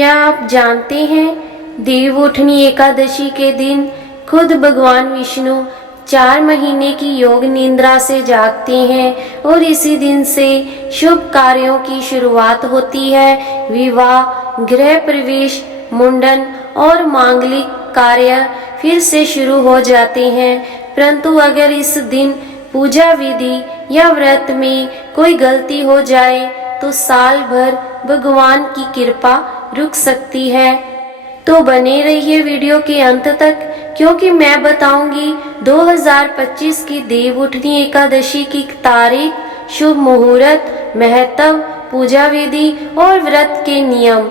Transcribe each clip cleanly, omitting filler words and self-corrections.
क्या आप जानते हैं देवउठनी एकादशी के दिन खुद भगवान विष्णु 4 महीने की योग निद्रा से जागते हैं और इसी दिन से शुभ कार्यों की शुरुआत होती है। विवाह, गृह प्रवेश, मुंडन और मांगलिक कार्य फिर से शुरू हो जाते हैं। परंतु अगर इस दिन पूजा विधि या व्रत में कोई गलती हो जाए तो साल भर भगवान की कृपा रुक सकती है। तो बने रहिए वीडियो के अंत तक, क्योंकि मैं बताऊंगी 2025 की देवउठनी एकादशी की तारीख, शुभ मुहूर्त, महत्व, पूजा विधि और व्रत के नियम।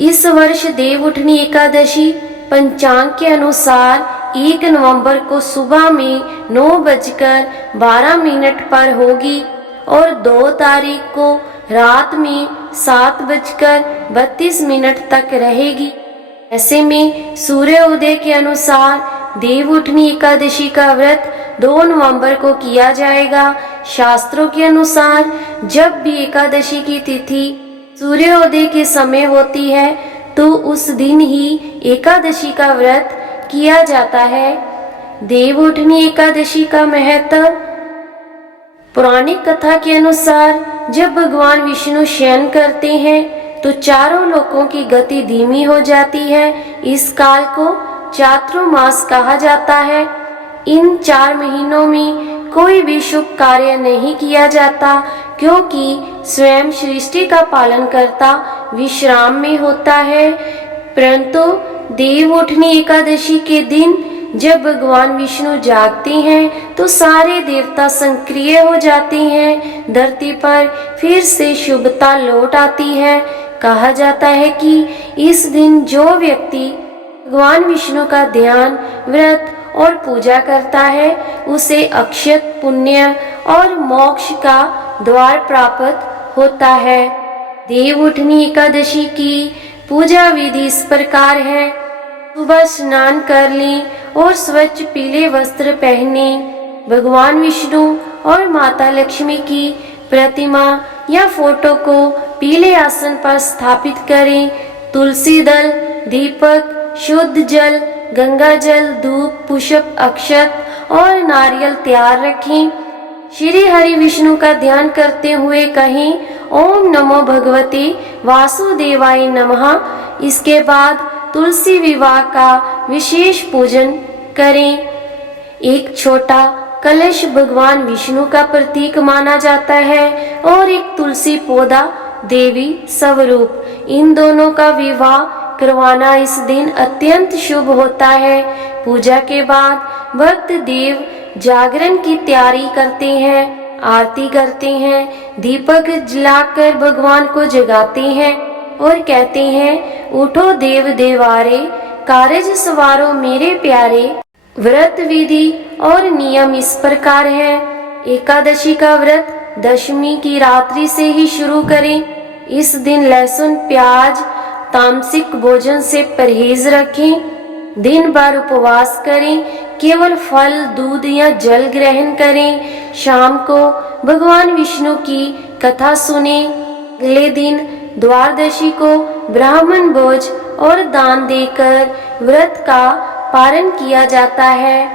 इस वर्ष देवउठनी एकादशी पंचांग के अनुसार 1 नवंबर को सुबह में 9:12 पर होगी और 2 तारीख को रात में 7:32 तक रहेगी। ऐसे में सूर्योदय के अनुसार देवउठनी एकादशी का व्रत 2 नवंबर को किया जाएगा। शास्त्रों के अनुसार जब भी एकादशी की तिथि सूर्योदय के समय होती है तो उस दिन ही एकादशी का व्रत किया जाता है। देवउठनी एकादशी का महत्व। पौराणिक कथा के अनुसार जब भगवान विष्णु शयन करते हैं तो चारों लोकों की गति धीमी हो जाती है। इस काल को चातुर्मास कहा जाता है। इन 4 महीनों में कोई भी शुभ कार्य नहीं किया जाता, क्योंकि स्वयं सृष्टि का पालन करता विश्राम में होता है। परंतु देवउठनी एकादशी के दिन जब भगवान विष्णु जागते हैं तो सारे देवता सक्रिय हो जाते हैं। धरती पर फिर से शुभता लौट आती है। कहा जाता है कि इस दिन जो व्यक्ति भगवान विष्णु का ध्यान, व्रत और पूजा करता है उसे अक्षत पुण्य और मोक्ष का द्वार प्राप्त होता है। देवउठनी एकादशी की पूजा विधि इस प्रकार है। सुबह स्नान कर लें और स्वच्छ पीले वस्त्र पहने। भगवान विष्णु और माता लक्ष्मी की प्रतिमा या फोटो को पीले आसन पर स्थापित करें। तुलसी दल, दीपक, शुद्ध जल, गंगा जल, धूप, पुष्प, अक्षत और नारियल तैयार रखें। श्री हरि विष्णु का ध्यान करते हुए कहें, ओम नमो भगवते वासुदेवाय नमः। इसके बाद तुलसी विवाह का विशेष पूजन करें। एक छोटा कलश भगवान विष्णु का प्रतीक माना जाता है और एक तुलसी पौधा देवी स्वरूप। इन दोनों का विवाह करवाना इस दिन अत्यंत शुभ होता है। पूजा के बाद भक्त देव जागरण की तैयारी करते हैं, आरती करते हैं, दीपक जलाकर भगवान को जगाते हैं और कहते हैं, उठो देव देवारे, कारज सवारो मेरे प्यारे। व्रत विधि और नियम इस प्रकार है। एकादशी का व्रत दशमी की रात्रि से ही शुरू करें। इस दिन लहसुन, प्याज, तामसिक भोजन से परहेज रखें। दिन भर उपवास करें। केवल फल, दूध या जल ग्रहण करें। शाम को भगवान विष्णु की कथा सुने। अगले दिन द्वादशी को ब्राह्मण भोज और दान देकर व्रत का पालन किया जाता है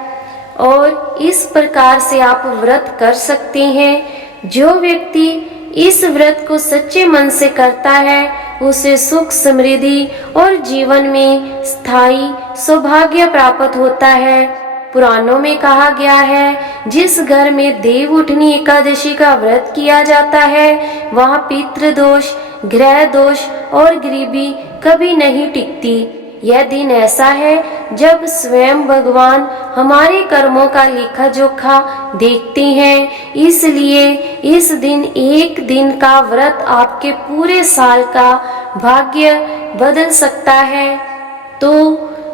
और इस प्रकार से आप व्रत कर सकते हैं। जो व्यक्ति इस व्रत को सच्चे मन से करता है उसे सुख, समृद्धि और जीवन में स्थायी सौभाग्य प्राप्त होता है। पुराणों में कहा गया है, जिस घर में देवउठनी एकादशी का व्रत किया जाता है वहाँ पितृदोष, ग्रह दोष और गरीबी कभी नहीं टिकती। यह दिन ऐसा है जब स्वयं भगवान हमारे कर्मों का लेखा जोखा देखते हैं। इसलिए इस दिन एक दिन का व्रत आपके पूरे साल का भाग्य बदल सकता है। तो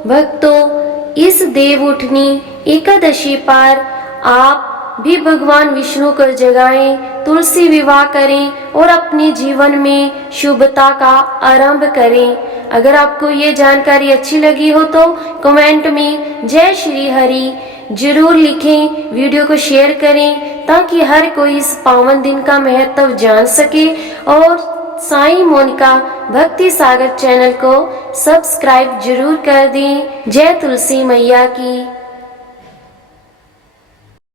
भक्तों, इस देवउठनी एकादशी पर आप भी भगवान विष्णु को जगाएं, तुलसी विवाह करें और अपने जीवन में शुभता का आरंभ करें। अगर आपको ये जानकारी अच्छी लगी हो तो कमेंट में जय श्री हरि जरूर लिखें। वीडियो को शेयर करें ताकि हर कोई इस पावन दिन का महत्व जान सके और साईं मोनिका भक्ति सागर चैनल को सब्सक्राइब जरूर कर दें। जय तुलसी मैया की।